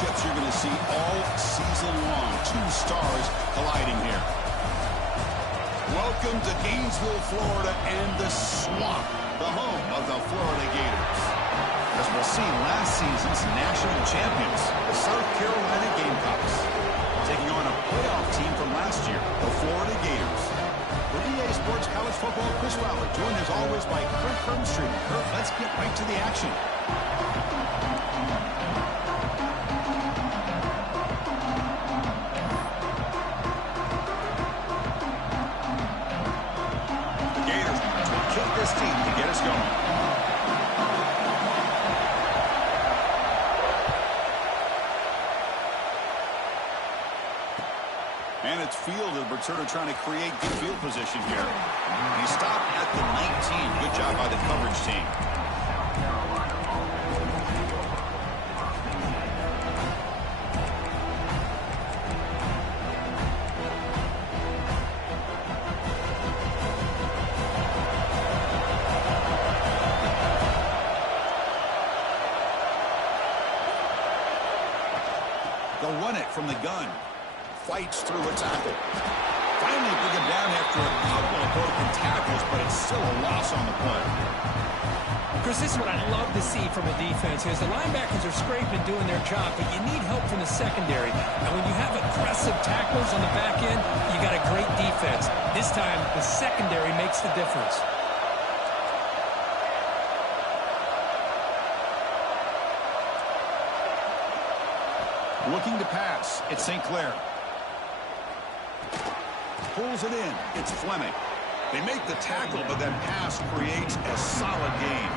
matchups you're going to see all season long. Two stars colliding here. Welcome to Gainesville, Florida, and the Swamp, the home of the Florida Gators. As we'll see, last season's national champions, the South Carolina Gamecocks, taking on a playoff team from last year, the Florida Gators. For EA Sports College Football, Chris Rowler, joined as always by Kirk Hermstreet. Kirk, let's get right to the action. The Gators will kick this team to get us going. And it's fielded. Berturno trying to create good field position here. He stopped at the 19. Good job by the coverage team. They'll run it from the gun. Fights through a tackle. Finally bring him down after a couple of broken tackles, but it's still a loss on the play. Chris, this is what I love to see from a defense is the linebackers are scraping doing their job, but you need help from the secondary. And when you have aggressive tacklers on the back end, you got a great defense. This time, the secondary makes the difference. Looking to pass. It's St. Clair. Pulls it in. It's Fleming. They make the tackle, but that pass creates a solid gain.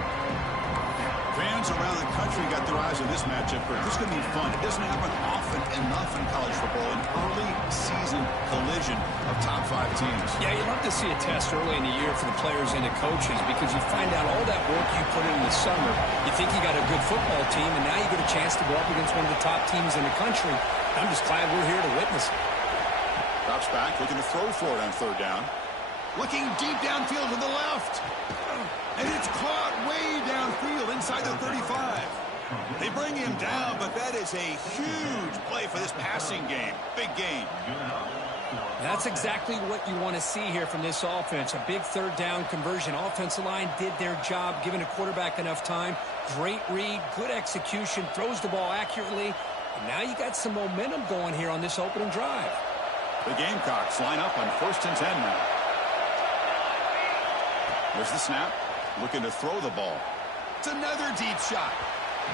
Fans around the country got their eyes on this matchup. This is going to be fun. It doesn't happen often enough in college football. An early season collision of top 5 teams. Yeah, you love to see a test early in the year for the players and the coaches because you find out all that work you put in the summer. You think you got a good football team, and now you get a chance to go up against one of the top teams in the country. I'm just glad we're here to witness it. Drops back, looking to throw for it on third down. Looking deep downfield to the left. And it's caught way downfield inside the 35. They bring him down, but that is a huge play for this passing game. Big gain. That's exactly what you want to see here from this offense. A big third down conversion. Offensive line did their job, giving a quarterback enough time. Great read, good execution, throws the ball accurately. And now you got some momentum going here on this opening drive. The Gamecocks line up on 1st and 10 now. There's the snap. Looking to throw the ball. It's another deep shot.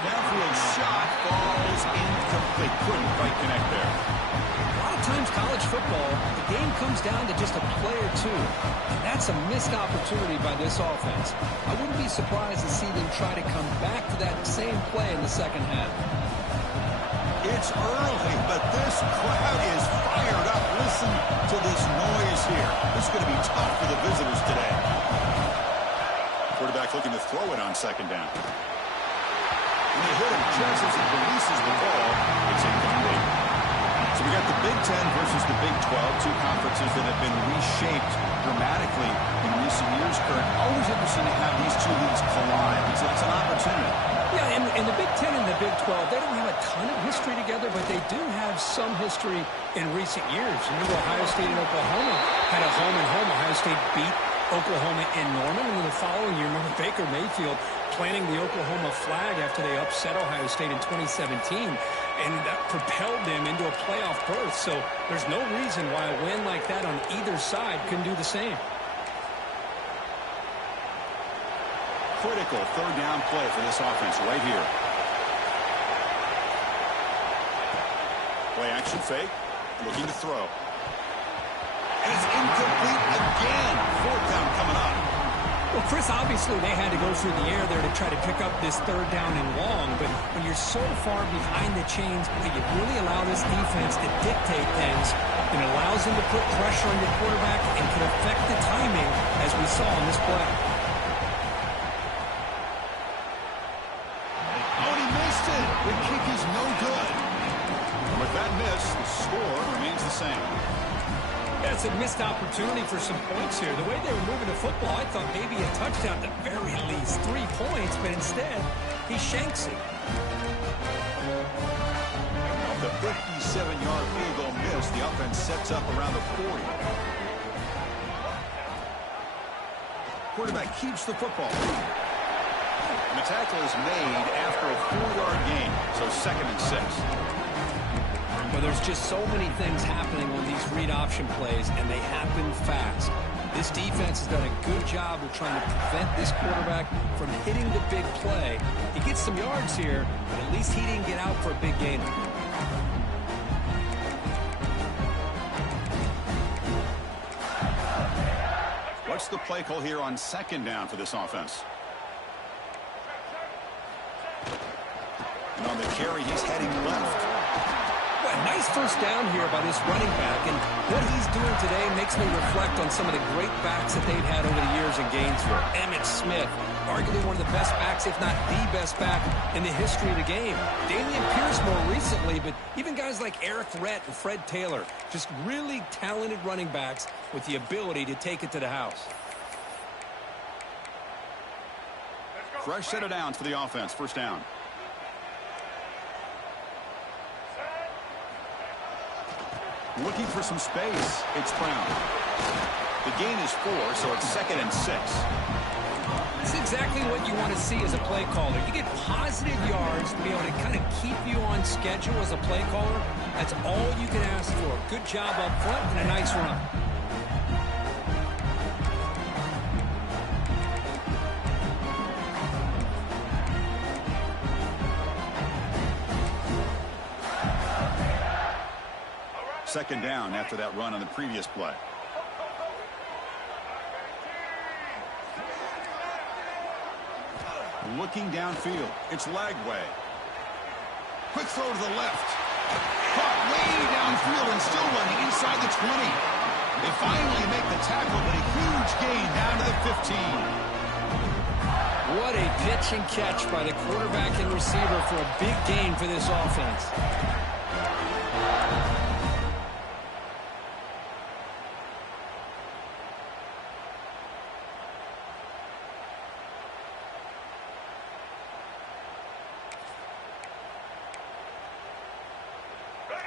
Downfield shot falls incomplete. Couldn't quite connect there. A lot of times college football, the game comes down to just a play or two. And that's a missed opportunity by this offense. I wouldn't be surprised to see them try to come back to that same play in the second half. It's early, but this crowd is fired up. Listen to this noise here. This is going to be tough for the visitors today. Quarterback looking to throw it on second down. And they hit him just as he releases the ball. It's incomplete. So we got the Big Ten versus the Big 12, two conferences that have been reshaped dramatically in recent years, Kurt. Always interesting to have these two leagues collide. It's an opportunity. Yeah, and the Big Ten and the Big 12, they don't have a ton of history together, but they do have some history in recent years. Remember, Ohio State and Oklahoma had a home-and-home. Ohio State beat Oklahoma in Norman, and then the following year, remember Baker Mayfield planting the Oklahoma flag after they upset Ohio State in 2017, and that propelled them into a playoff berth. So there's no reason why a win like that on either side couldn't do the same. Critical third down play for this offense right here. Play action fake, looking to throw. And it's incomplete again. Fourth down coming up. Well, Chris, obviously they had to go through the air there to try to pick up this third down and long, but when you're so far behind the chains, you really allow this defense to dictate things, and it allows them to put pressure on your quarterback and can affect the timing, as we saw in this play. Oh, he missed it. The kick is no good. And with that miss, the score remains the same. That's a missed opportunity for some points here. The way they were moving the football, I thought maybe a touchdown at the very least, 3 points, but instead he shanks it. The 57-yard field goal missed. The offense sets up around the 40. Quarterback keeps the football. And the tackle is made after a 4-yard gain, so 2nd and 6. Well, there's just so many things happening on these read option plays, and they happen fast. This defense has done a good job of trying to prevent this quarterback from hitting the big play. He gets some yards here, but at least he didn't get out for a big gain. What's the play call here on 2nd down for this offense? And on the carry, he's heading left. Well, nice first down here by this running back, and what he's doing today makes me reflect on some of the great backs that they've had over the years in Gainesville. Emmitt Smith, arguably one of the best backs, if not the best back in the history of the game. Damian Pierce more recently, but even guys like Eric Rhett and Fred Taylor, just really talented running backs with the ability to take it to the house. Fresh set of downs for the offense. First down. Looking for some space. It's Brown. The gain is 4, so it's 2nd and 6. This is exactly what you want to see as a play caller. You get positive yards to be able to kind of keep you on schedule as a play caller. That's all you can ask for. Good job up front and a nice run. Second down after that run on the previous play. Looking downfield. It's Lagway. Quick throw to the left. Caught way downfield and still running inside the 20. They finally make the tackle, but a huge gain down to the 15. What a pitch and catch by the quarterback and receiver for a big gain for this offense.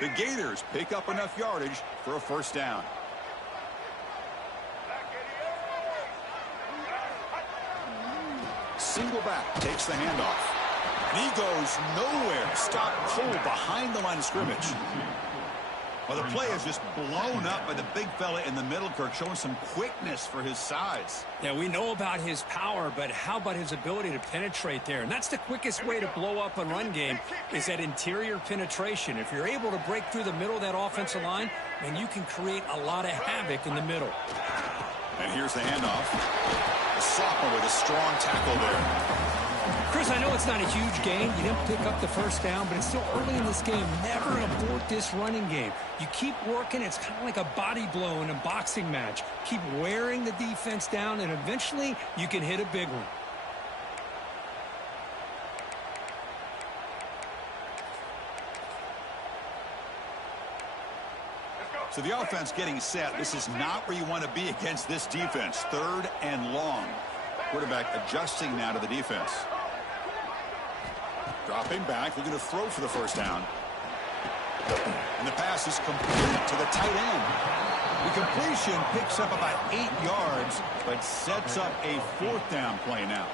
The Gators pick up enough yardage for a first down. Single back takes the handoff. And he goes nowhere. Stopped cold behind the line of scrimmage. Well, the play is just blown up by the big fella in the middle, Kirk, showing some quickness for his size. Yeah, we know about his power, but how about his ability to penetrate there? And that's the quickest way to blow up a run game, is that interior penetration. If you're able to break through the middle of that offensive line, then you can create a lot of havoc in the middle. And here's the handoff. The sophomore with a strong tackle there. Chris, I know it's not a huge gain. You didn't pick up the first down, but it's still early in this game. Never abort this running game. You keep working. It's kind of like a body blow in a boxing match. Keep wearing the defense down, and eventually you can hit a big one. So the offense getting set. This is not where you want to be against this defense. 3rd and long. Quarterback adjusting now to the defense. Dropping back, looking to throw for the first down. And the pass is complete to the tight end. The completion picks up about 8 yards, but sets up a 4th down play now.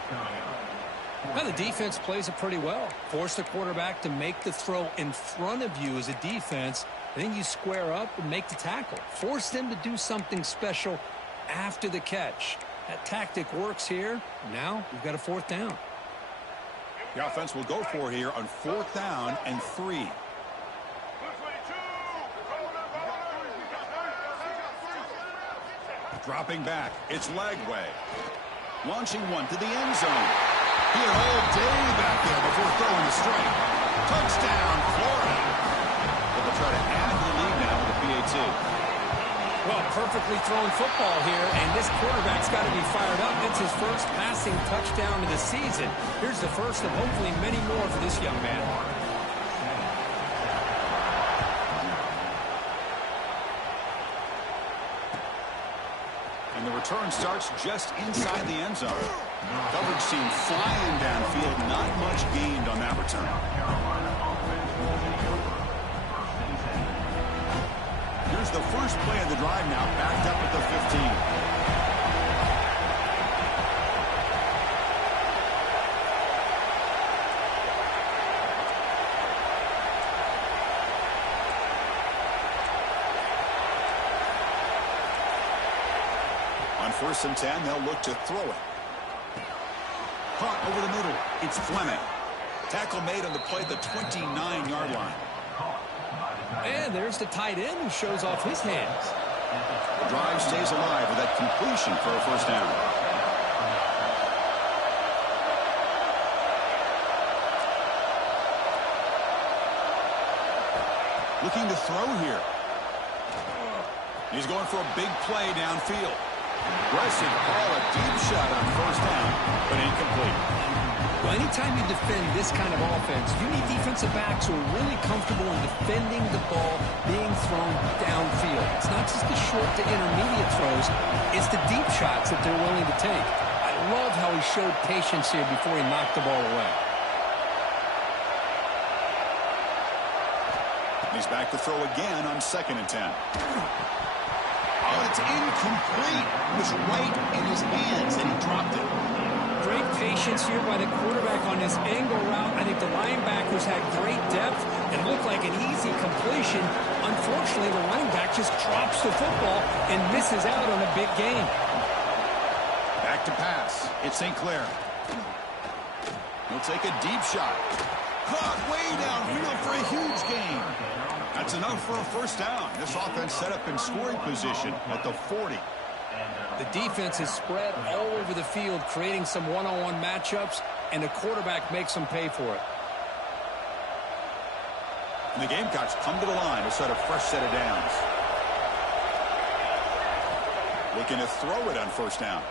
Well, the defense plays it pretty well. Force the quarterback to make the throw in front of you as a defense. Then you square up and make the tackle. Force them to do something special after the catch. That tactic works here. Now we've got a 4th down. The offense will go for it here on 4th down and 3. Dropping back, it's Lagway. Launching one to the end zone. He had all day back there before throwing the strike. Touchdown, Florida. But they'll try to add to the lead now with a PAT. Well, perfectly thrown football here, and this quarterback's got to be fired up. It's his first passing touchdown of the season. Here's the first of hopefully many more for this young man. And the return starts just inside the end zone. Coverage team flying downfield. Not much gained on that return. Here's the first play of the drive now, backed up at the 15. On 1st and 10, they'll look to throw it. Caught over the middle. It's Fleming. Tackle made on the play at the 29-yard line. And there's the tight end who shows off his hands. The drive stays alive with that completion for a first down. Looking to throw here. He's going for a big play downfield. Aggressive call, a deep shot on 1st down, but incomplete. Well, anytime you defend this kind of offense, you need defensive backs who are really comfortable in defending the ball being thrown downfield. It's not just the short to intermediate throws, it's the deep shots that they're willing to take. I love how he showed patience here before he knocked the ball away. He's back to throw again on 2nd and 10. Oh, it's incomplete. It was right in his hands, and he dropped it. Great patience here by the quarterback on this angle route. I think the linebackers had great depth and looked like an easy completion. Unfortunately, the running back just drops the football and misses out on a big gain. Back to pass. It's St. Clair. He'll take a deep shot. Caught way downfield for a huge gain. That's enough for a first down. This offense set up in scoring position at the 40. The defense is spread all over the field, creating some one-on-one matchups, and the quarterback makes them pay for it. And the Gamecocks come to the line to set a fresh set of downs. Looking to throw it on 1st down.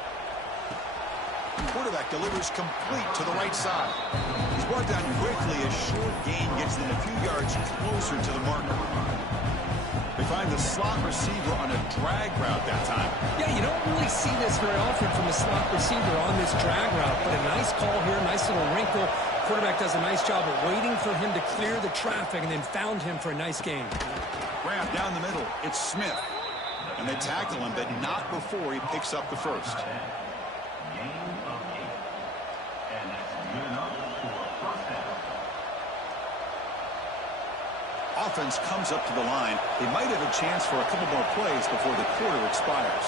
Quarterback delivers complete to the right side. He's brought down quickly as short gain gets them a few yards closer to the marker. They find the slot receiver on a drag route that time. Yeah, you don't really see this very often from a slot receiver on this drag route, but a nice call here, nice little wrinkle. Quarterback does a nice job of waiting for him to clear the traffic and then found him for a nice gain. Grab down the middle. It's Smith. And they tackle him, but not before he picks up the first. Offense comes up to the line. They might have a chance for a couple more plays before the quarter expires.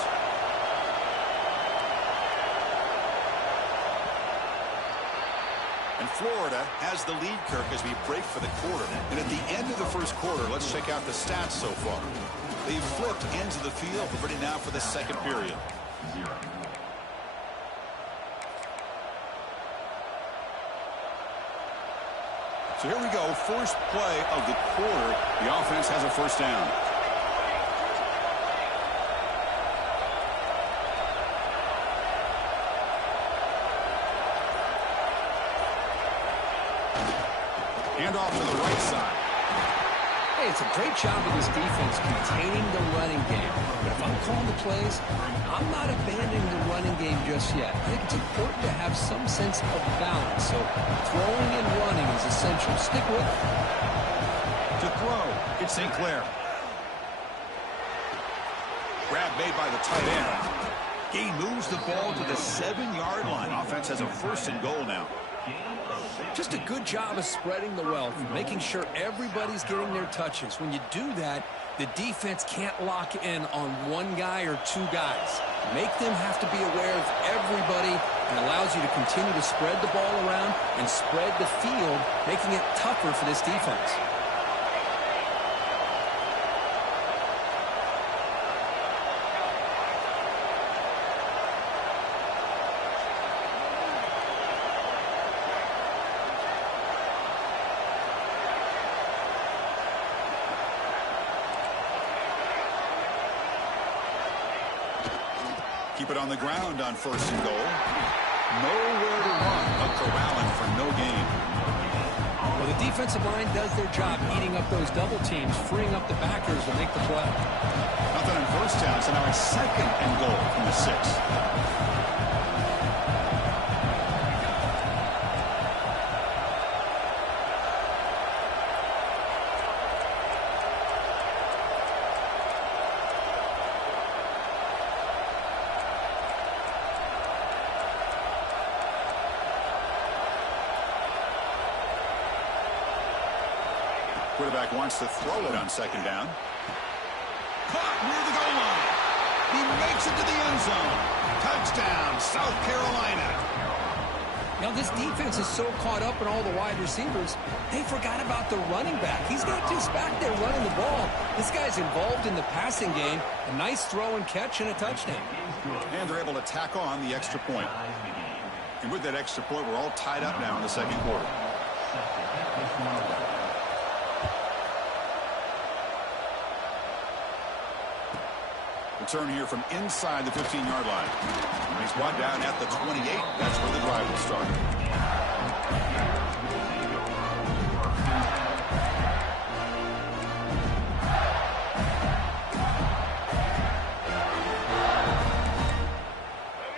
And Florida has the lead, Kirk, as we break for the quarter. And at the end of the first quarter, let's check out the stats so far. They've flipped ends of the field. We're ready now for the second period. So here we go, first play of the quarter. The offense has a first down. Hand off to the right side. Hey, it's a great job of this defense containing the running game. But if I'm calling the plays, I'm not abandoning the running game just yet. I think it's important to have some sense of balance. So throwing and running is essential. Stick with it. To throw, it's St. Clair. Grab made by the tight end. Gain moves the ball to the 7-yard line. Offense has a 1st and goal now. Just a good job of spreading the wealth, making sure everybody's getting their touches. When you do that, the defense can't lock in on one guy or two guys. Make them have to be aware of everybody, and allows you to continue to spread the ball around and spread the field, making it tougher for this defense. Keep it on the ground on 1st and goal. Nowhere to run, but corralling for no gain. Well, the defensive line does their job eating up those double teams, freeing up the backers to make the play. Nothing on 1st down, so now a 2nd and goal from the 6. Quarterback wants to throw it on second down. Caught near the goal line. He makes it to the end zone. Touchdown, South Carolina. Now, this defense is so caught up in all the wide receivers, they forgot about the running back. He's not just back there running the ball. This guy's involved in the passing game. A nice throw and catch and a touchdown. And they're able to tack on the extra point. And with that extra point, we're all tied up now in the second quarter. Return here from inside the 15-yard line. When he's brought down at the 28, that's where the drive will start.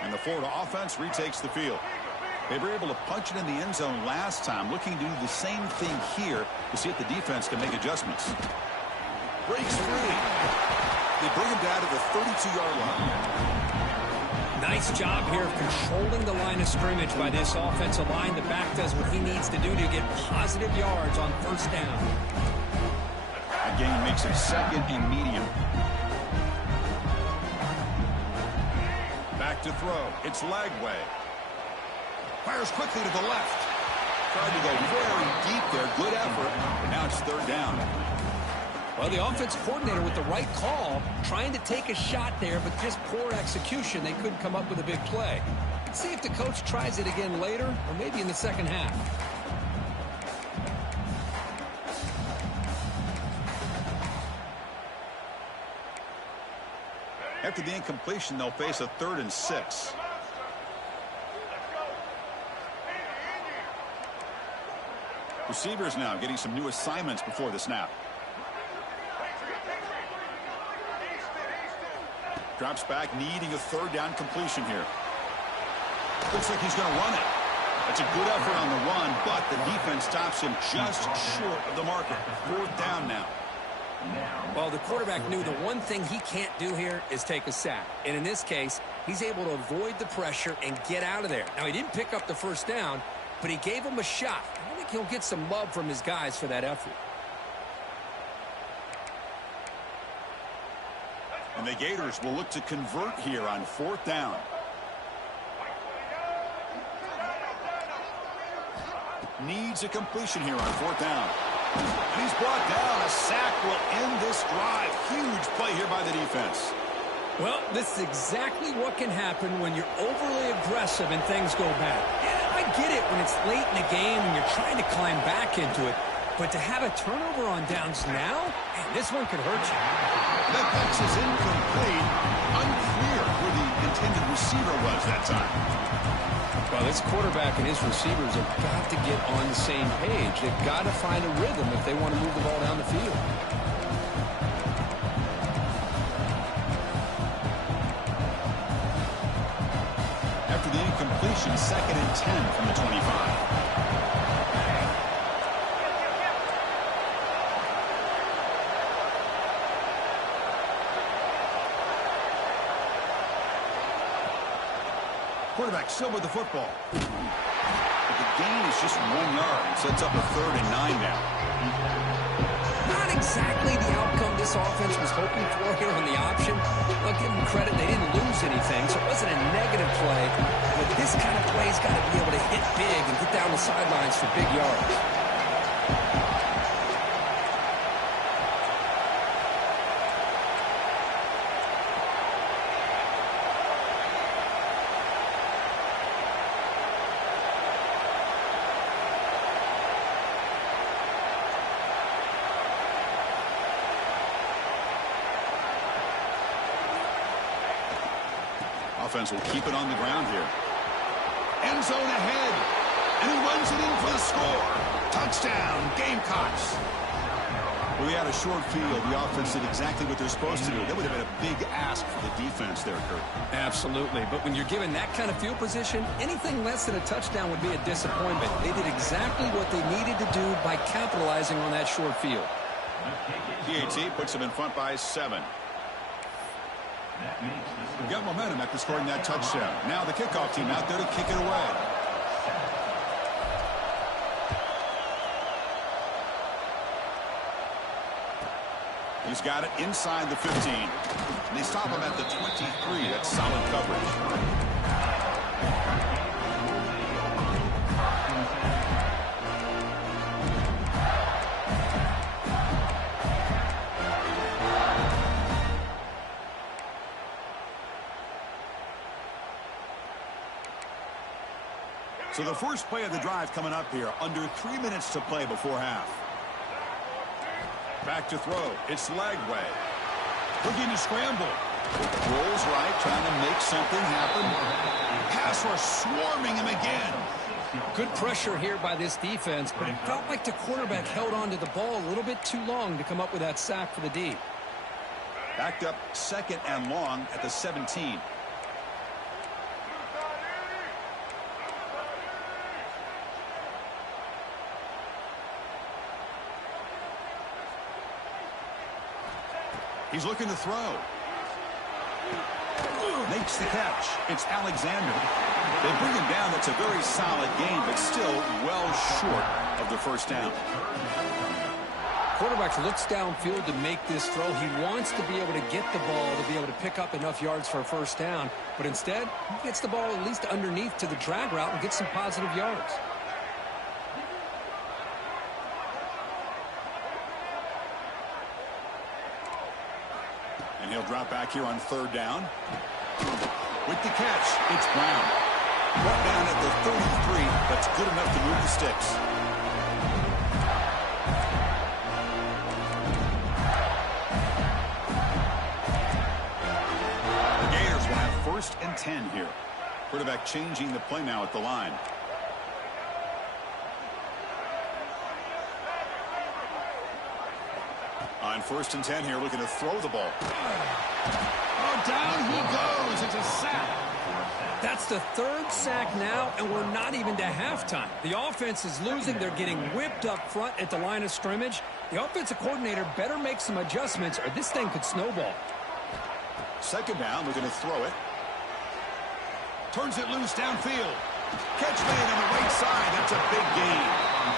And the Florida offense retakes the field. They were able to punch it in the end zone last time, looking to do the same thing here to see if the defense can make adjustments. Breaks free. They bring him down to the 32-yard line. Nice job here of controlling the line of scrimmage by this offensive line. The back does what he needs to do to get positive yards on first down. That gain makes it second and medium. Back to throw. It's Lagway. Fires quickly to the left. Tried to go very deep there. Good effort. Now it's third down. Well, the offense coordinator with the right call, trying to take a shot there, but just poor execution. They couldn't come up with a big play. Let's see if the coach tries it again later, or maybe in the second half. After the incompletion, they'll face a 3rd and 6. Receivers now getting some new assignments before the snap. Drops back, needing a 3rd down completion here. Looks like he's going to run it. That's a good effort on the run, but the defense stops him just short of the marker. 4th down now. Well, the quarterback knew the one thing he can't do here is take a sack. And in this case, he's able to avoid the pressure and get out of there. Now, he didn't pick up the first down, but he gave him a shot. I think he'll get some love from his guys for that effort. And the Gators will look to convert here on 4th down. Needs a completion here on 4th down. And he's brought down. A sack will end this drive. Huge play here by the defense. Well, this is exactly what can happen when you're overly aggressive and things go bad. Yeah, I get it when it's late in the game and you're trying to climb back into it. But to have a turnover on downs now, man, this one could hurt you. That pass is incomplete. Unclear where the intended receiver was that time. Well, this quarterback and his receivers have got to get on the same page. They've got to find a rhythm if they want to move the ball down the field. After the incompletion, 2nd and 10 from the 25. Quarterback still with the football. But the gain is just 1 yard. It sets up a 3rd and 9 now. Not exactly the outcome this offense was hoping for here on the option. I'll give them credit. They didn't lose anything, so it wasn't a negative play. But this kind of play's got to be able to hit big and get down the sidelines for big yards. Offense will keep it on the ground here. End zone ahead. And he runs it in for the score. Touchdown, Gamecocks. Well, we had a short field. The offense did exactly what they're supposed to do. That would have been a big ask for the defense there, Kurt. Absolutely. But when you're given that kind of field position, anything less than a touchdown would be a disappointment. They did exactly what they needed to do by capitalizing on that short field. PAT puts them in front by 7. We've got momentum after scoring that touchdown. Now the kickoff team out there to kick it away. He's got it inside the 15. And they stop him at the 23. That's solid coverage. So the first play of the drive coming up here. Under 3 minutes to play before half. Back to throw. It's Lagway. Looking to scramble. Rolls right, trying to make something happen. Pass rush swarming him again. Good pressure here by this defense, but it felt like the quarterback held on to the ball a little bit too long to come up with that sack for the D. Backed up 2nd and long at the 17. He's looking to throw. Makes the catch. It's Alexander. They bring him down. That's a very solid game, but still well short of the first down. Quarterback looks downfield to make this throw. He wants to be able to get the ball to be able to pick up enough yards for a first down, but instead, he gets the ball at least underneath to the drag route and gets some positive yards. And he'll drop back here on 3rd down. With the catch, it's Brown. Brought down at the 33. That's good enough to move the sticks. The Gators will have 1st and 10 here. Quarterback changing the play now at the line. On 1st and 10 here, looking to throw the ball. Oh, down he goes. It's a sack. That's the 3rd sack now, and we're not even to halftime. The offense is losing. They're getting whipped up front at the line of scrimmage. The offensive coordinator better make some adjustments, or this thing could snowball. 2nd down, looking to throw it. Turns it loose downfield. Catch made on the right side. That's a big gain.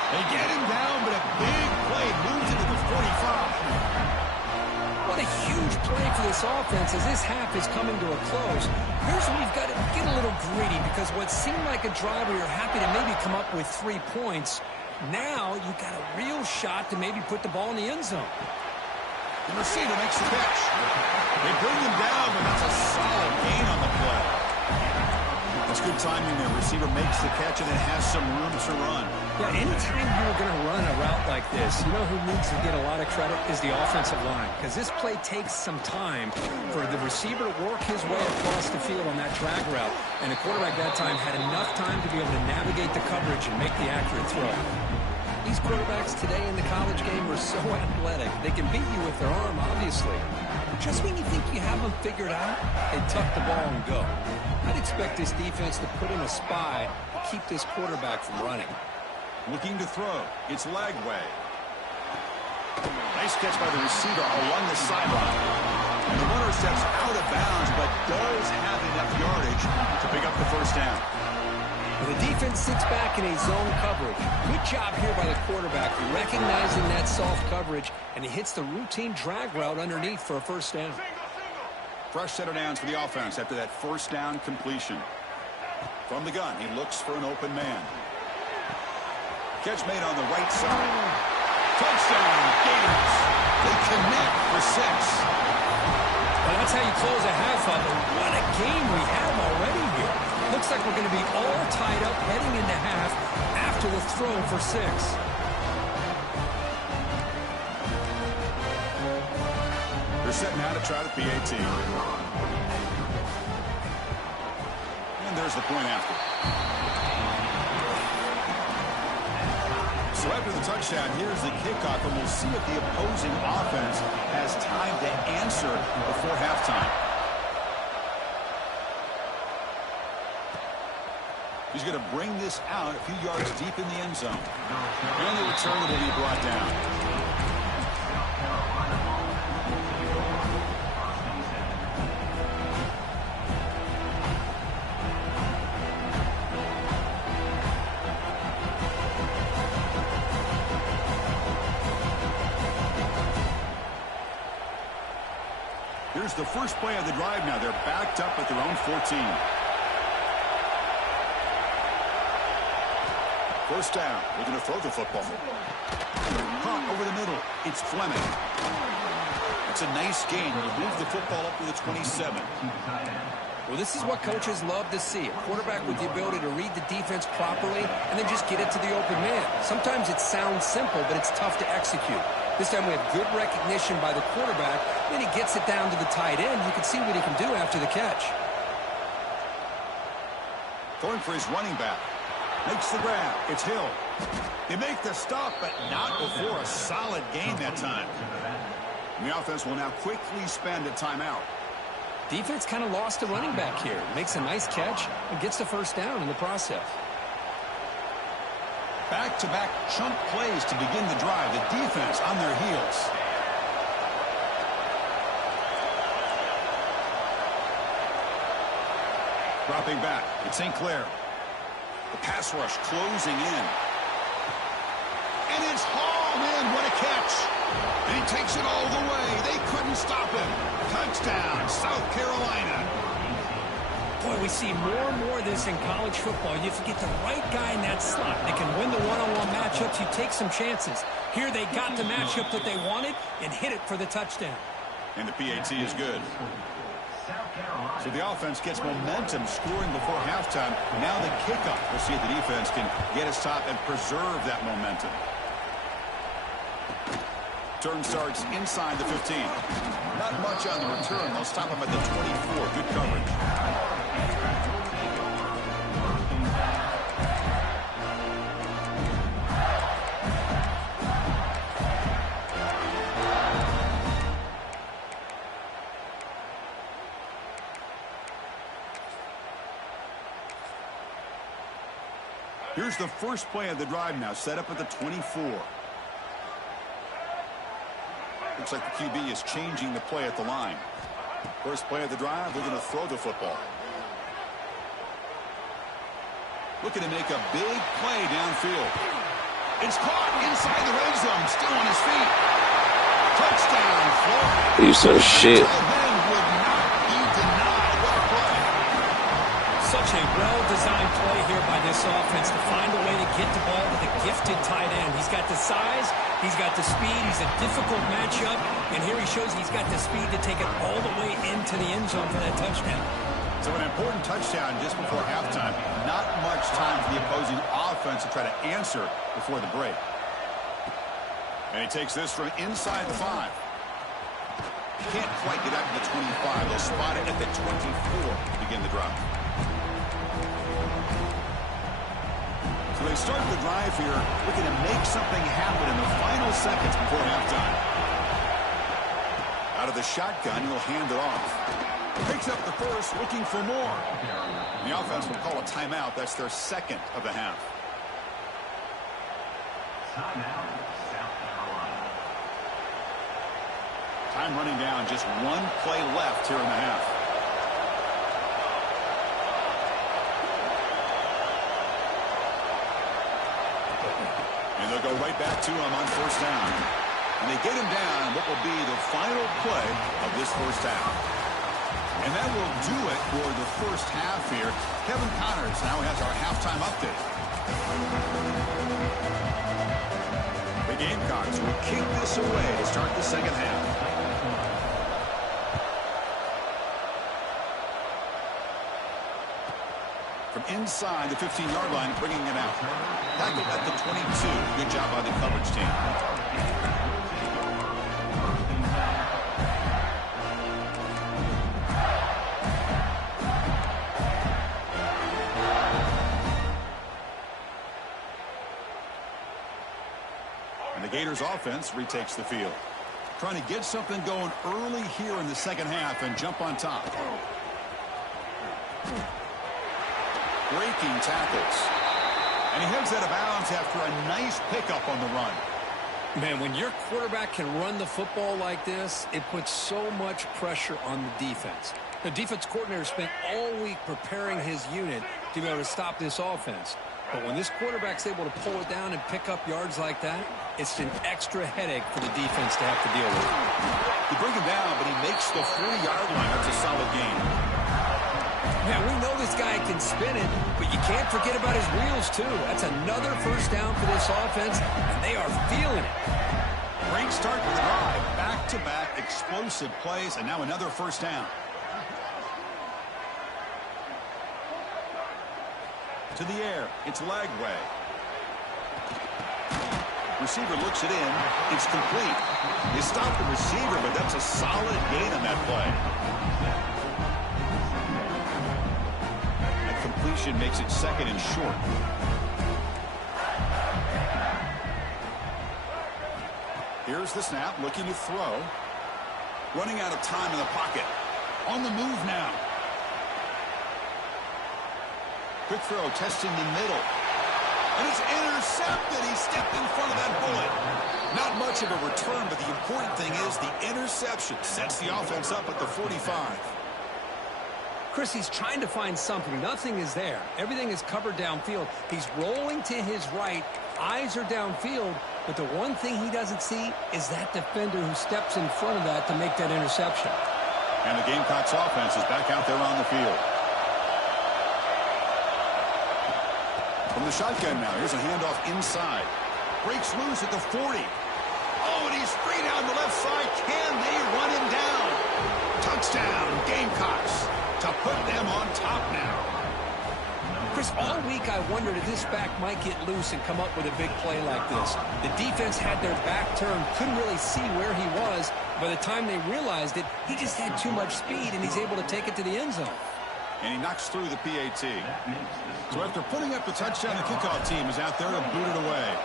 They get him down, but a big play moves into the 45. What a huge play for this offense as this half is coming to a close. Here's where we've got to get a little greedy, because what seemed like a drive where you're happy to maybe come up with 3 points, now you've got a real shot to maybe put the ball in the end zone. The receiver makes the catch. They bring him down, but that's a solid gain on the play. That's good timing there. Receiver makes the catch and then has some room to run. Yeah, anytime you're going to run a route like this, you know who needs to get a lot of credit is the offensive line, because this play takes some time for the receiver to work his way across the field on that drag route, and the quarterback that time had enough time to be able to navigate the coverage and make the accurate throw. These quarterbacks today in the college game are so athletic. They can beat you with their arm, obviously. But just when you think you have them figured out, they tuck the ball and go. I'd expect this defense to put in a spy to keep this quarterback from running. Looking to throw. It's Lagway. Nice catch by the receiver along the sideline. And the runner steps out of bounds, but does have enough yardage to pick up the first down. And the defense sits back in a zone coverage. Good job here by the quarterback, recognizing that soft coverage, and he hits the routine drag route underneath for a first down. Fresh set of downs for the offense after that first down completion. From the gun, he looks for an open man. Catch made on the right side. Touchdown, Gators. They connect for 6. Well, that's how you close a half of it. What a game we have already here. Looks like we're going to be all tied up heading into half after the throw for 6. They're set now to try the PAT. And there's the point after. So after the touchdown, here's the kickoff, and we'll see if the opposing offense has time to answer before halftime. He's going to bring this out a few yards deep in the end zone. And the return will be brought down. Here's the first play of the drive now. They're backed up at their own 14. First down. We're going to throw the football. Caught over the middle. It's Fleming. It's a nice gain. We'll move the football up to the 27. Well, this is what coaches love to see. A quarterback with the ability to read the defense properly and then just get it to the open man. Sometimes it sounds simple, but it's tough to execute. This time we have good recognition by the quarterback. Then he gets it down to the tight end. You can see what he can do after the catch. Going for his running back. Makes the grab. It's Hill. They make the stop, but not before a solid gain that time. And the offense will now quickly spend a timeout. Defense kind of lost a running back here. Makes a nice catch and gets the first down in the process. Back-to-back chunk plays to begin the drive. The defense on their heels. Dropping back. It's St. Clair. The pass rush closing in. And it's hauled in. What a catch. And he takes it all the way. They couldn't stop him. Touchdown, South Carolina. Boy, we see more and more of this in college football. You have to get the right guy in that slot. They can win the one-on-one matchups. You take some chances. Here they got the matchup that they wanted and hit it for the touchdown. And the PAT is good. So the offense gets momentum scoring before halftime. Now the kickoff. We'll see if the defense can get a stop and preserve that momentum. Turn starts inside the 15. Not much on the return. They'll stop him at the 24. Good coverage. Here's the first play of the drive now, set up at the 24. Looks like the QB is changing the play at the line. First play of the drive, they're going to throw the football. Looking to make a big play downfield. It's caught inside the red zone, still on his feet. Touchdown, Florida. You so shit. Such a well-designed play here by this offense to find a way to get the ball to the gifted tight end. He's got the size, he's got the speed, he's a difficult matchup, and here he shows he's got the speed to take it all the way into the end zone for that touchdown. So an important touchdown just before halftime. Not much time for the opposing offense to try to answer before the break. And he takes this from inside the 5. Can't quite get out to the 25. They'll spot it at the 24 to begin the drive. So they start the drive here, looking to make something happen in the final seconds before halftime. Out of the shotgun, he'll hand it off. Picks up the first, looking for more. The offense will call a timeout. That's their second of the half. Time running down, just one play left here in the half. And they'll go right back to him on first down. And they get him down what will be the final play of this first half. And that will do it for the first half here. Kevin Connors now has our halftime update. The Gamecocks will kick this away to start the second half. From inside the 15-yard line, bringing it out. Tackled at the 22. Good job by the coverage team. And the Gators offense retakes the field. Trying to get something going early here in the second half and jump on top. Breaking tackles. And he heads out of bounds after a nice pickup on the run. Man, when your quarterback can run the football like this, it puts so much pressure on the defense. The defense coordinator spent all week preparing his unit to be able to stop this offense. But when this quarterback's able to pull it down and pick up yards like that, it's an extra headache for the defense to have to deal with. You bring him down, but he makes the 40-yard line. That's a solid gain. Yeah, we know this guy can spin it, but you can't forget about his wheels, too. That's another first down for this offense, and they are feeling it. Great start to the drive. Back-to-back explosive plays, and now another first down. To the air. It's Lagway. Receiver looks it in. It's complete. They stopped the receiver, but that's a solid gain on that play. That completion makes it second and short. Here's the snap, looking to throw. Running out of time in the pocket. On the move now. Quick throw, testing the middle. And it's intercepted. He stepped in front of that bullet. Not much of a return, but the important thing is the interception sets the offense up at the 45. Chris, he's trying to find something. Nothing is there. Everything is covered downfield. He's rolling to his right. Eyes are downfield. But the one thing he doesn't see is that defender who steps in front of that to make that interception. And the Gamecocks offense is back out there on the field. From the shotgun now, here's a handoff inside. Breaks loose at the 40. Oh, and he's free down the left side. Can they run him down? Touchdown, Gamecocks, to put them on top now. Chris, all week I wondered if this back might get loose and come up with a big play like this. The defense had their back turned, couldn't really see where he was. By the time they realized it, he just had too much speed, and he's able to take it to the end zone. And he knocks through the PAT. So after putting up the touchdown, the kickoff team is out there to boot it away.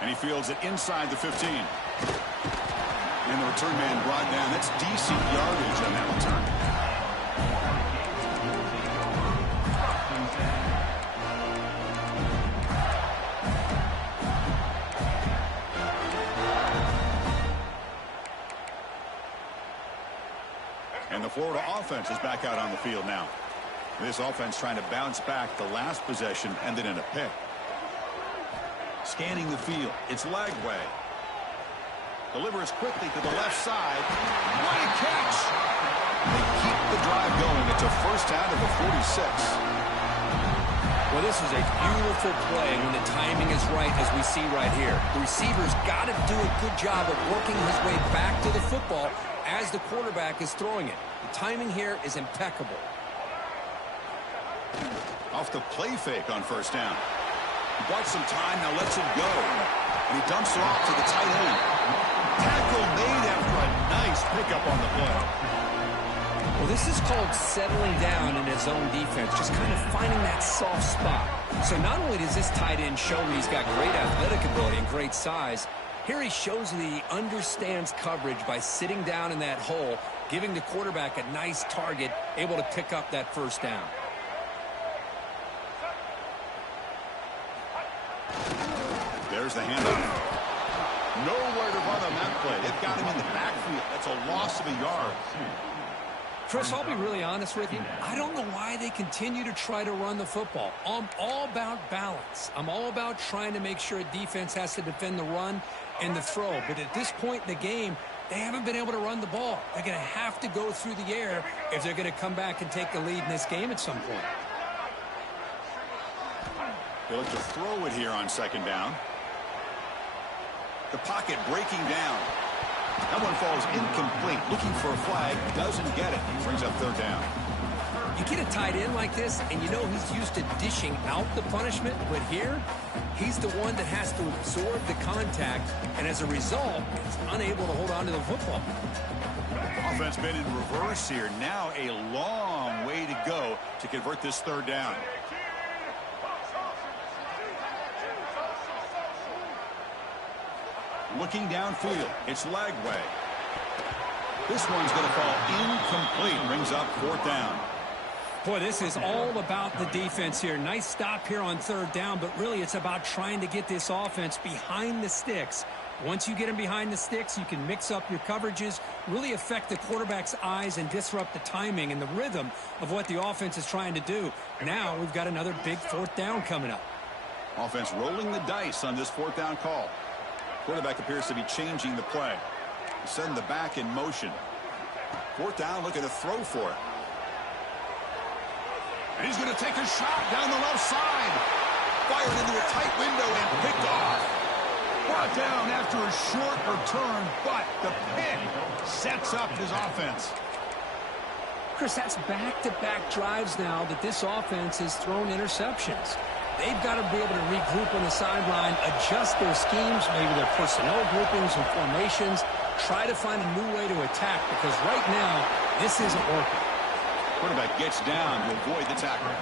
And he fields it inside the 15. And the return man brought down. That's decent yardage on that return. And the Florida offense is back out on the field now. This offense trying to bounce back. The last possession ended in a pick. Scanning the field. It's Lagway. Delivers quickly to the left side. What a catch! They keep the drive going. It's a first down to the 46. Well, this is a beautiful play when the timing is right, as we see right here. The receiver's got to do a good job of working his way back to the football as the quarterback is throwing it. The timing here is impeccable. Off the play fake on first down. He bought some time, now lets it go. And he dumps it off to the tight end. Tackle made after a nice pickup on the play. Well, this is called settling down in his own defense, just kind of finding that soft spot. So not only does this tight end show he's got great athletic ability and great size, here he shows that he understands coverage by sitting down in that hole, giving the quarterback a nice target, able to pick up that first down. There's the handoff. Nowhere to run on that play. They've got him in the backfield. That's a loss of a yard. Chris, I'll be really honest with you. I don't know why they continue to try to run the football. I'm all about balance. I'm all about trying to make sure a defense has to defend the run and the throw. But at this point in the game, they haven't been able to run the ball. They're going to have to go through the air if they're going to come back and take the lead in this game at some point. They look to throw it here on second down. The pocket breaking down. That one falls incomplete. Looking for a flag. Doesn't get it. Brings up third down. You get a tight end like this, and you know he's used to dishing out the punishment. But here, he's the one that has to absorb the contact. And as a result, he's unable to hold on to the football. Offense been in reverse here. Now a long way to go to convert this third down. Looking downfield, it's Lagway. This one's going to fall incomplete. Brings up fourth down. Boy, this is all about the defense here. Nice stop here on third down, but really it's about trying to get this offense behind the sticks Once you get him behind the sticks, you can mix up your coverages, really affect the quarterback's eyes and disrupt the timing and the rhythm of what the offense is trying to do. Now we've got another big fourth down coming up. Offense rolling the dice on this fourth down call. Quarterback appears to be changing the play. Send the back in motion. Fourth down, looking to throw for it. And he's going to take a shot down the left side. Fired into a tight window and picked off. Brought down after a short return, but the pick sets up his offense. Chris, that's back-to-back drives now that this offense has thrown interceptions. They've got to be able to regroup on the sideline, adjust their schemes, maybe their personnel groupings and formations, try to find a new way to attack, because right now, this isn't working. Quarterback gets down to avoid the tackle.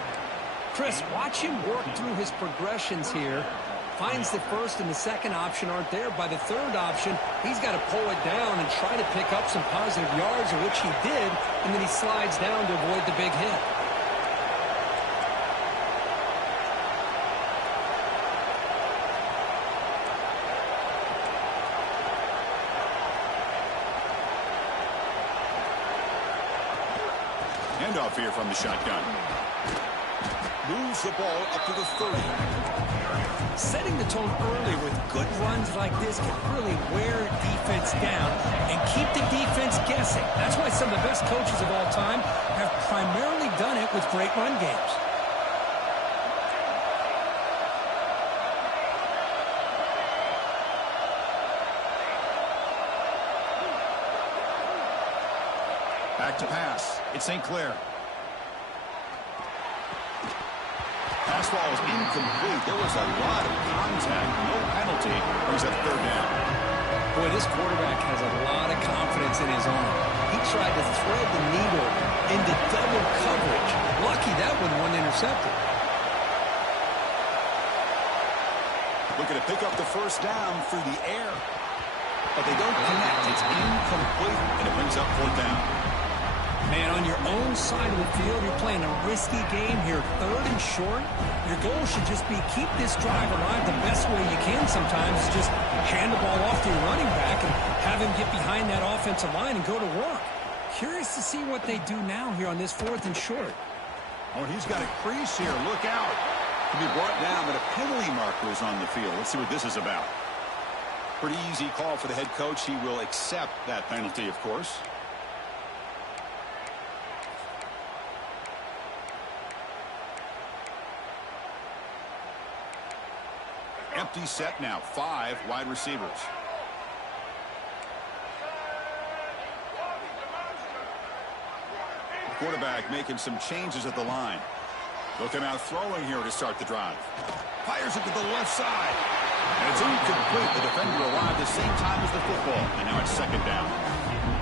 Chris, watch him work through his progressions here. Finds the first and the second option aren't there. By the third option, he's got to pull it down and try to pick up some positive yards, of which he did, and then he slides down to avoid the big hit. Handoff here from the shotgun. Moves the ball up to the 30. Setting the tone early with good runs like this can really wear defense down and keep the defense guessing. That's why some of the best coaches of all time have primarily done it with great run games. Back to pass. It's St. Clair. Pass ball is incomplete. There was a lot of contact. No penalty. Brings up third down. Boy, this quarterback has a lot of confidence in his arm. He tried to thread the needle into double coverage. Lucky that one wasn't intercepted. Looking to pick up the first down through the air. But they don't connect. It's incomplete, and it brings up fourth down. Man, on your own side of the field, you're playing a risky game here, third and short. Your goal should just be keep this drive alive the best way you can sometimes is just hand the ball off to your running back and have him get behind that offensive line and go to work. Curious to see what they do now here on this fourth and short. Oh, he's got a crease here. Look out. To be brought down, but a penalty marker is on the field. Let's see what this is about. Pretty easy call for the head coach. He will accept that penalty, of course. Empty set now. 5 wide receivers. The quarterback making some changes at the line. They'll come out throwing here to start the drive. Fires it to the left side. And it's incomplete. The defender arrived the same time as the football. And now it's second down.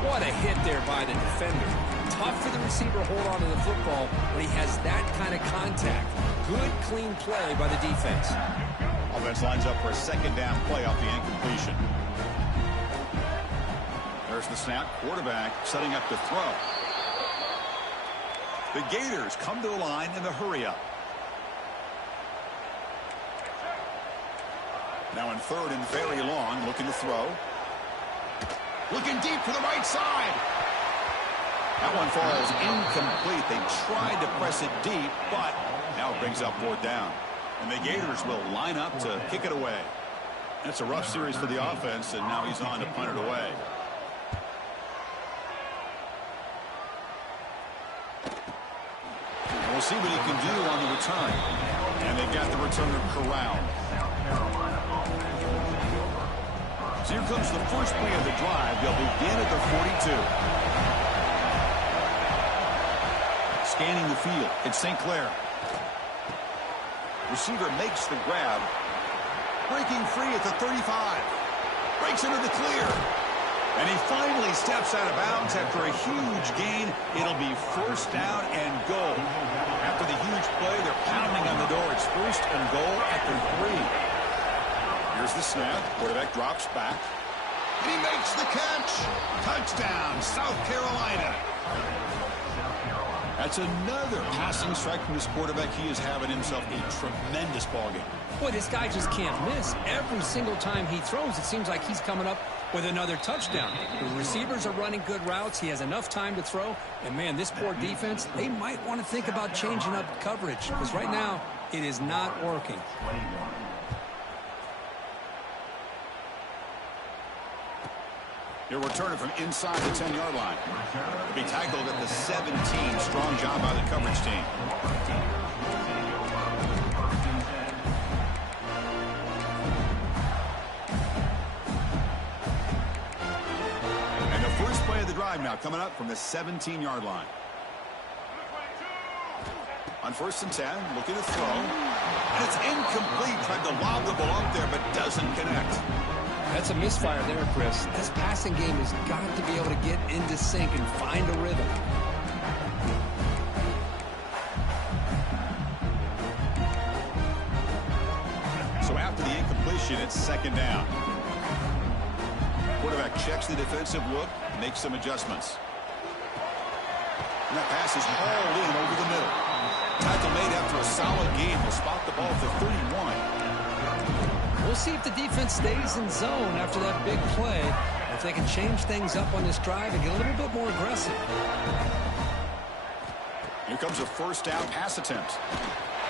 What a hit there by the defender. Tough for the receiver to hold on to the football when he has that kind of contact. Good, clean play by the defense. Offense lines up for a second down play off the incompletion. There's the snap. Quarterback setting up to throw. The Gators come to the line in the hurry-up. Now in third and very long, looking to throw. Looking deep for the right side. That one falls incomplete. They tried to press it deep, but now it brings up fourth down. And the Gators will line up to kick it away. And it's a rough series for the offense, and now he's on to punt it away. And we'll see what he can do on the return. And they've got the returner corralled. So here comes the first play of the drive. They'll begin at the 42. Scanning the field. It's St. Clair. Receiver makes the grab. Breaking free at the 35. Breaks into the clear. And he finally steps out of bounds after a huge gain. It'll be first down and goal. After the huge play, they're pounding on the door. It's first and goal at the 3. Here's the snap. Quarterback drops back. And he makes the catch. Touchdown, South Carolina. That's another passing strike from this quarterback. He is having himself a tremendous ballgame. Boy, this guy just can't miss. Every single time he throws, it seems like he's coming up with another touchdown. The receivers are running good routes. He has enough time to throw. And, man, this poor defense, they might want to think about changing up coverage because right now it is not working. He'll return it from inside the 10-yard line. He'll be tackled at the 17. Strong job by the coverage team. And the first play of the drive now coming up from the 17-yard line. On 1st and 10, looking to throw. And it's incomplete. Tried to lob the ball up there, but doesn't connect. That's a misfire there, Chris. This passing game has got to be able to get into sync and find a rhythm. So after the incompletion, it's 2nd down. Quarterback checks the defensive look, makes some adjustments. And that pass is hauled in over the middle. Tackle made after a solid game. Will spot the ball for 31. We'll see if the defense stays in zone after that big play, or if they can change things up on this drive and get a little bit more aggressive. Here comes a 1st down pass attempt.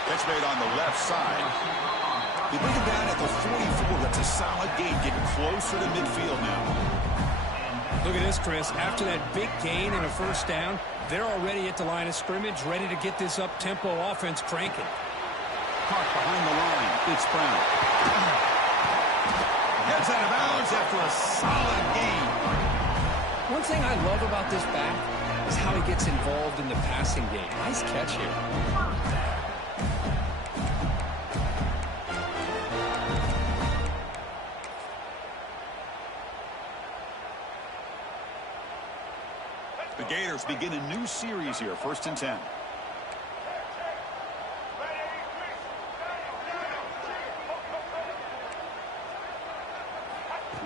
Catch made on the left side. They bring him down at the 44. That's a solid gain, getting closer to midfield now. Look at this, Chris. After that big gain and a 1st down, they're already at the line of scrimmage, ready to get this up-tempo offense cranking. Caught behind the line. It's Brown. Heads out of bounds after a solid game. One thing I love about this back is how he gets involved in the passing game. Nice catch here. The Gators begin a new series here. 1st and 10.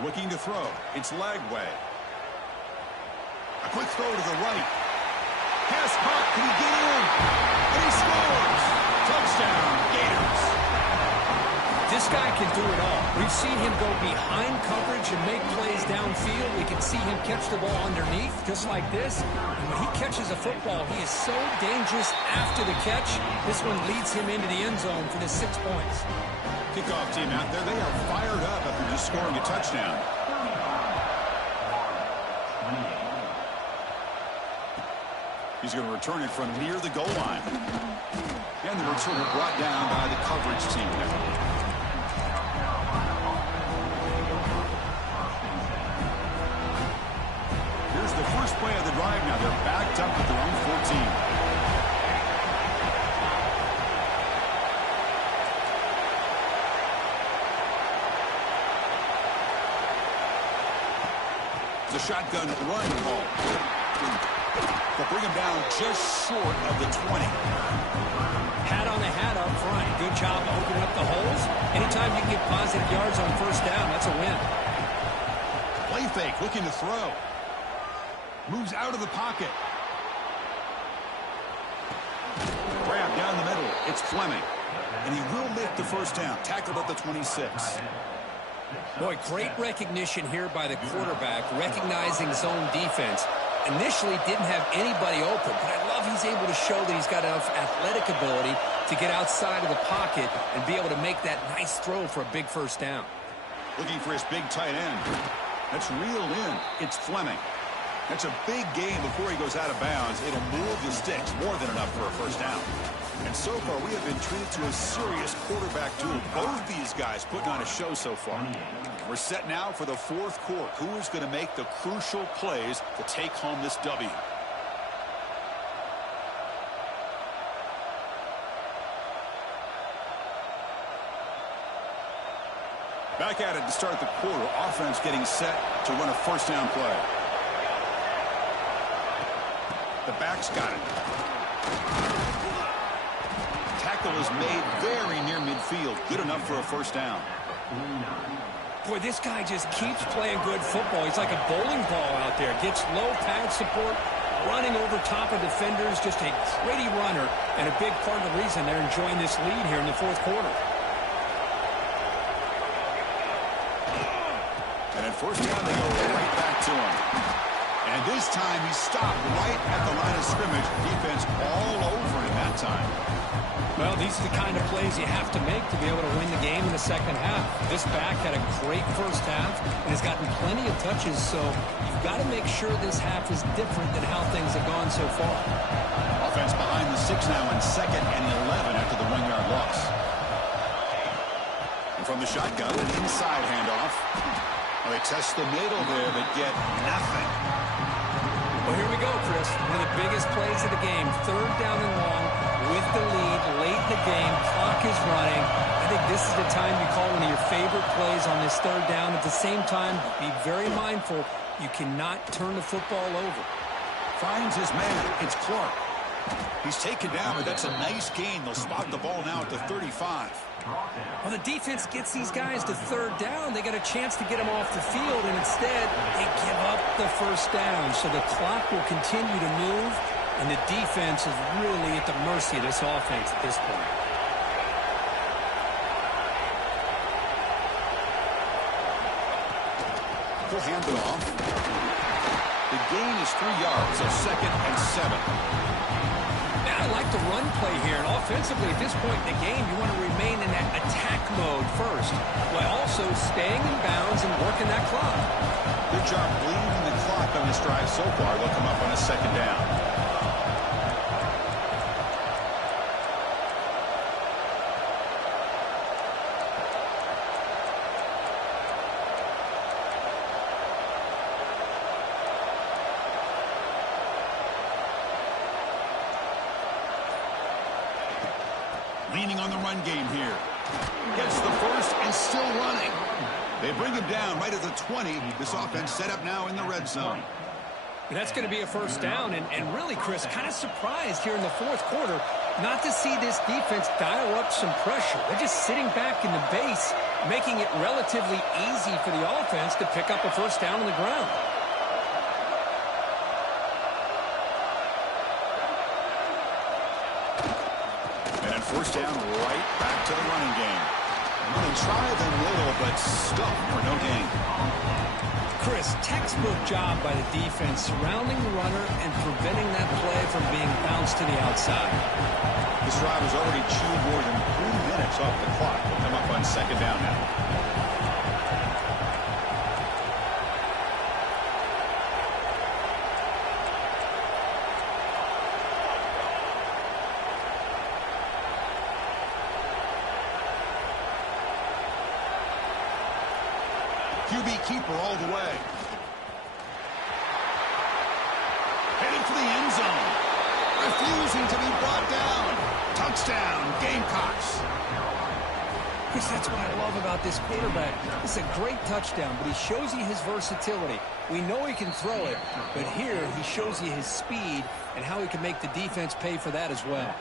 Looking to throw. It's Lagway. A quick throw to the right. Pass caught. Can he get in? And he scores. Touchdown, Gators. This guy can do it all. We've seen him go behind coverage and make plays downfield. We can see him catch the ball underneath, just like this. And when he catches a football, he is so dangerous after the catch. This one leads him into the end zone for the 6 points. Kickoff team out there. They are fired up after just scoring a touchdown. He's going to return it from near the goal line. And the returner brought down by the coverage team there. Here's the first play of the drive now. They're backed up at their own 14. The shotgun run call. They'll bring him down just short of the 20. Hat on the hat up front. Good job opening up the holes. Anytime you can get positive yards on 1st down, that's a win. Play fake, looking to throw. Moves out of the pocket. Grab down the middle. It's Fleming. And he will make the 1st down. Tackled at the 26. Boy, great recognition here by the quarterback, recognizing zone defense. Initially didn't have anybody open, but I love he's able to show that he's got enough athletic ability to get outside of the pocket and be able to make that nice throw for a big 1st down. Looking for his big tight end. That's reeled in. It's Fleming. That's a big gain before he goes out of bounds. It'll move the sticks more than enough for a 1st down. And so far, we have been treated to a serious quarterback duel. Both these guys putting on a show so far. We're set now for the 4th quarter. Who is going to make the crucial plays to take home this W? Back at it to start the quarter. Offense getting set to run a 1st down play. The back's got it. Tackle is made very near midfield. Good enough for a 1st down. Boy, this guy just keeps playing good football. He's like a bowling ball out there. Gets low pad support, running over top of defenders, just a gritty runner, and a big part of the reason they're enjoying this lead here in the fourth quarter. And at first down, they go right back to him. And this time, he stopped right at the line of scrimmage. Defense all over him that time. Well, these are the kind of plays you have to make to be able to win the game in the second half. This back had a great first half and has gotten plenty of touches, so you've got to make sure this half is different than how things have gone so far. Offense behind the 6 now in 2nd and 11 after the 1-yard loss. And from the shotgun, an inside handoff. Well, they test the middle there, but get nothing. Well, here we go, Chris. One of the biggest plays of the game. 3rd down and long with the lead late in the game. Clock is running. I think this is the time you call one of your favorite plays on this 3rd down. At the same time, be very mindful. You cannot turn the football over. Finds his man. It's Clark. He's taken down, but that's a nice gain. They'll spot the ball now at the 35. Well, the defense gets these guys to 3rd down. They got a chance to get them off the field, and instead they give up the 1st down. So the clock will continue to move, and the defense is really at the mercy of this offense at this point. He'll hand it off. The gain is 3 yards, so 2nd and 7. I like the run play here, and offensively at this point in the game, you want to remain in that attack mode first, while also staying in bounds and working that clock. Good job bleeding the clock on this drive so far. They'll come up on a 2nd down. Leaning on the run game here. Gets the first and still running. They bring him down right at the 20. This offense set up now in the red zone. That's going to be a 1st down. And really, Chris, kind of surprised here in the 4th quarter not to see this defense dial up some pressure. They're just sitting back in the base, making it relatively easy for the offense to pick up a 1st down on the ground. And 1st down right back to the running game. They try them little, but stuck for no gain. Chris, textbook job by the defense surrounding the runner and preventing that play from being bounced to the outside. This drive has already chewed more than 3 minutes off the clock. They'll come up on 2nd down now. QB keeper all the way. Heading for the end zone. Refusing to be brought down. Touchdown, Gamecocks. Chris, that's what I love about this quarterback. It's a great touchdown, but he shows you his versatility. We know he can throw it, but here he shows you his speed and how he can make the defense pay for that as well.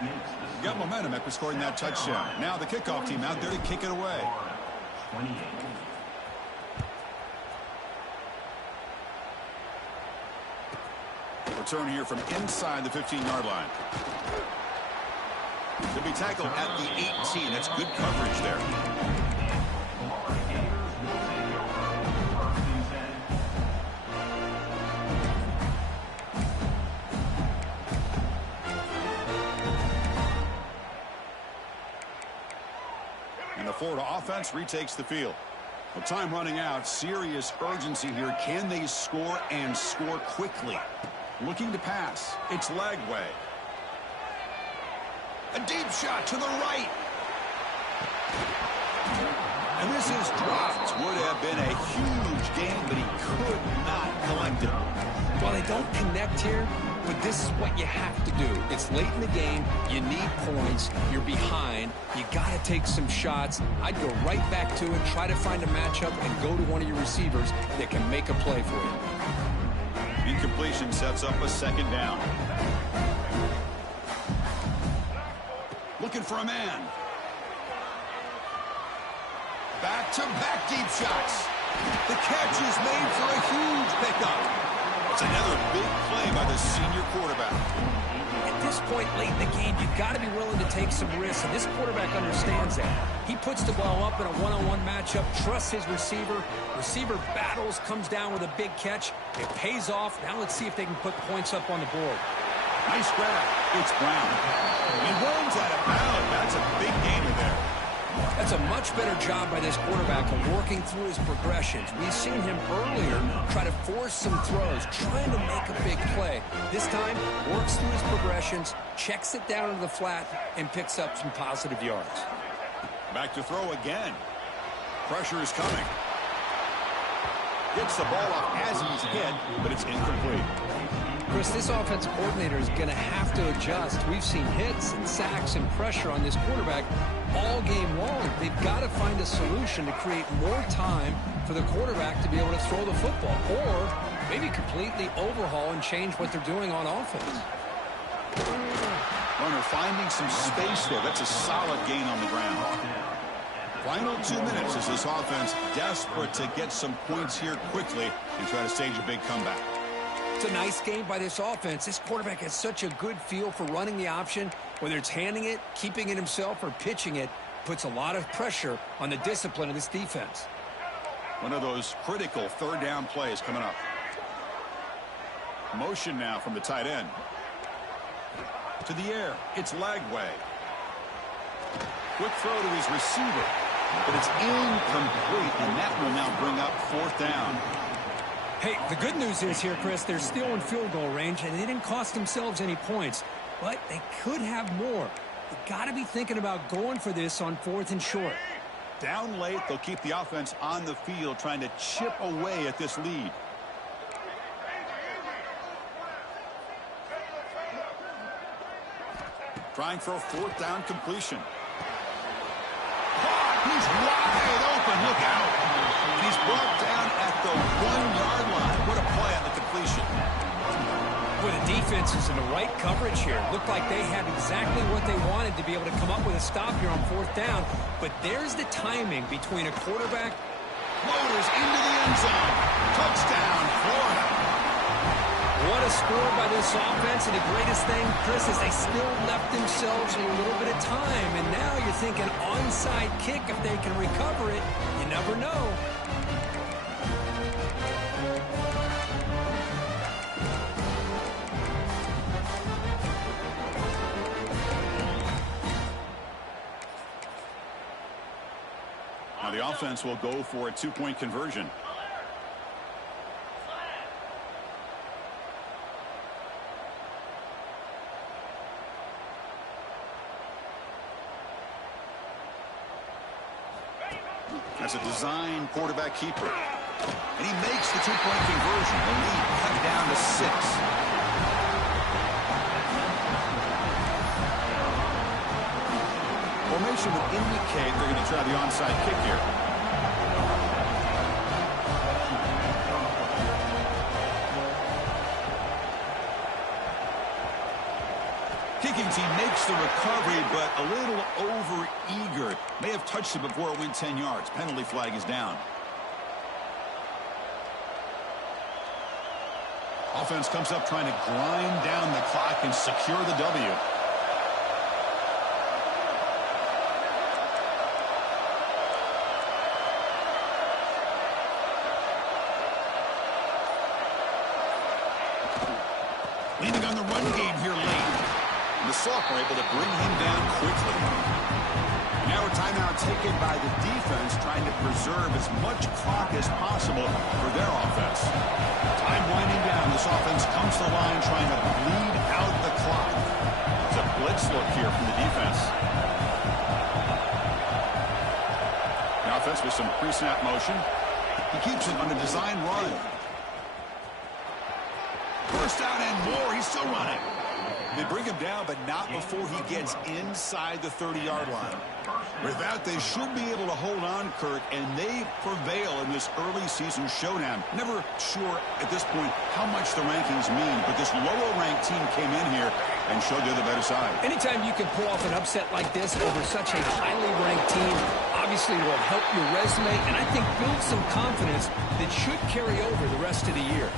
Got momentum after scoring that touchdown. Now the kickoff team out there to kick it away. Return here from inside the 15-yard line. They'll be tackled at the 18. That's good coverage there. And the Florida offense retakes the field. Well, time running out. Serious urgency here. Can they score and score quickly? Looking to pass. It's Lagway. A deep shot to the right. And this is dropped. Would have been a huge gain, but he could not collect it. Well, they don't connect here, but this is what you have to do. It's late in the game. You need points. You're behind. You got to take some shots. I'd go right back to it, try to find a matchup, and go to one of your receivers that can make a play for you. Incompletion sets up a 2nd down. Looking for a man. Back-to-back deep shots. The catch is made for a huge pickup. It's another big play by the senior quarterback. At this point late in the game, you've got to be willing to take some risks, and this quarterback understands that. He puts the ball up in a one-on-one matchup, trusts his receiver. Receiver battles, comes down with a big catch. It pays off. Now let's see if they can put points up on the board. Nice grab. It's Brown. He runs out of bounds. That's a big gainer there. That's a much better job by this quarterback of working through his progressions. We've seen him earlier try to force some throws, trying to make a big play. This time, works through his progressions, checks it down into the flat, and picks up some positive yards. Back to throw again. Pressure is coming. Gets the ball off as he's hit, but it's incomplete. Chris, this offensive coordinator is going to have to adjust. We've seen hits and sacks and pressure on this quarterback all game long. They've got to find a solution to create more time for the quarterback to be able to throw the football, or maybe completely overhaul and change what they're doing on offense. Runner finding some space there. That's a solid gain on the ground. Final 2 minutes as this offense desperate to get some points here quickly and try to stage a big comeback. It's a nice game by this offense. This quarterback has such a good feel for running the option. Whether it's handing it, keeping it himself, or pitching it, puts a lot of pressure on the discipline of this defense. One of those critical third down plays coming up. Motion now from the tight end. To the air. It's Lagway. Quick throw to his receiver. But it's incomplete, and that will now bring up fourth down. Hey, the good news is here, Chris, they're still in field goal range, and they didn't cost themselves any points. But they could have more. They've got to be thinking about going for this on 4th and short. Down late, they'll keep the offense on the field trying to chip away at this lead. Trying for a fourth down completion. He's wide open. Look out. And he's brought down at the 1-yard line. What a play on the completion. Well, the defense is in the right coverage here. Looked like they had exactly what they wanted to be able to come up with a stop here on 4th down. But there's the timing between a quarterback. Floaters into the end zone. Touchdown, Florida. What a score by this offense, and the greatest thing, Chris, is they still left themselves a little bit of time, and now you're thinking onside kick if they can recover it. You never know. Now the offense will go for a 2-point conversion. As a design quarterback keeper. And he makes the 2-point conversion. The lead cut down to 6. Formation would indicate they're going to try the onside kick here. Kicking team makes the recovery, but a little over-eager. May have touched it before it went 10 yards. Penalty flag is down. Offense comes up trying to grind down the clock and secure the W. Leaning on the run game here late. And the sophomore able to bring him down quickly. Now a timeout taken by the defense, trying to preserve as much clock as possible for their offense. Time winding down. This offense comes to the line trying to bleed out the clock. It's a blitz look here from the defense. The offense with some pre-snap motion. He keeps it on a design run. First down and more. He's still running. They bring him down, but not before he gets inside the 30-yard line. With that, they should be able to hold on, Kurt, and they prevail in this early season showdown. Never sure at this point how much the rankings mean, but this lower-ranked team came in here and showed they're the better side. Anytime you can pull off an upset like this over such a highly ranked team, obviously it will help your resume, and I think build some confidence that should carry over the rest of the year.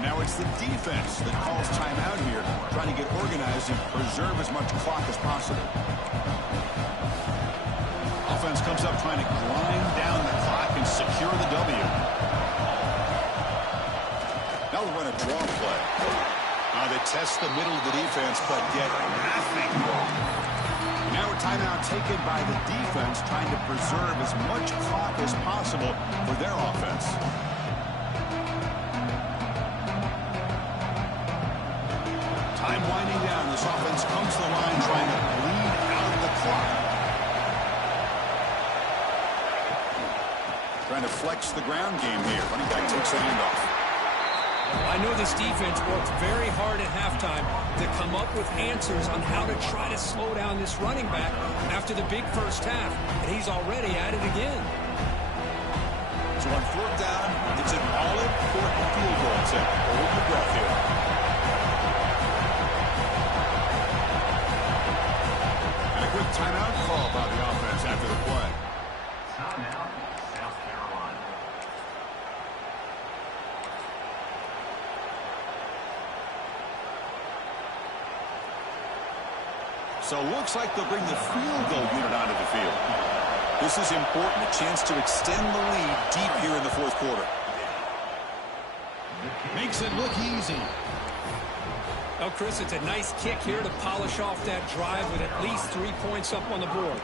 And now it's the defense that calls timeout here, trying to get organized and preserve as much clock as possible. Offense comes up trying to grind down the clock and secure the W. Now we run a draw play. They test the middle of the defense, but get nothing. Now a timeout taken by the defense, trying to preserve as much clock as possible for their offense. Time winding down. This offense comes to the line trying to bleed out the clock. Trying to flex the ground game here. Running back takes the handoff. I know this defense worked very hard at halftime to come up with answers on how to try to slow down this running back after the big first half, and he's already at it again. So on fourth down, it's an all-important field goal attempt. Hold your breath here. And a quick timeout call by the offense after the play. Timeout, South Carolina. So it looks like they'll bring the field goal unit onto the field. This is important, a chance to extend the lead deep here in the fourth quarter. Makes it look easy. Oh, Chris, it's a nice kick here to polish off that drive with at least 3 points up on the board.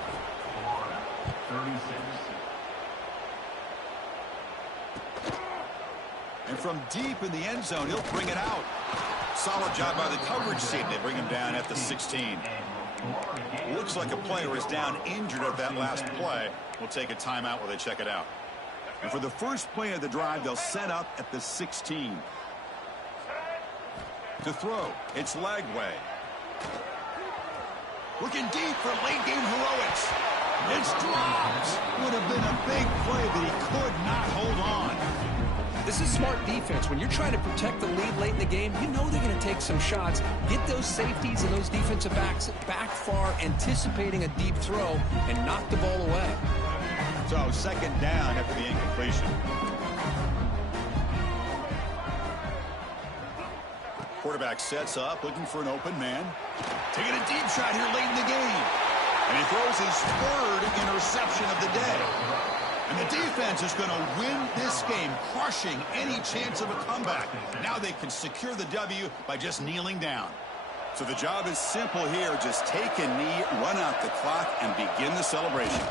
Florida, 36. And from deep in the end zone, he'll bring it out. Solid job by the coverage team. They bring him down at the 16. Looks like a player is down injured at that last play. We'll take a timeout while they check it out. And for the first play of the drive, they'll set up at the 16. To throw, it's Lagway. Looking deep for late-game heroics. It's dropped. Would have been a big play, but he could not hold on. This is smart defense. When you're trying to protect the lead late in the game, you know they're going to take some shots. Get those safeties and those defensive backs back far, anticipating a deep throw, and knock the ball away. So second down after the incompletion. Quarterback sets up, looking for an open man. Taking a deep shot here late in the game. And he throws his third interception of the day. And the defense is going to win this game, crushing any chance of a comeback. Now they can secure the W by just kneeling down. So the job is simple here. Just take a knee, run out the clock, and begin the celebration.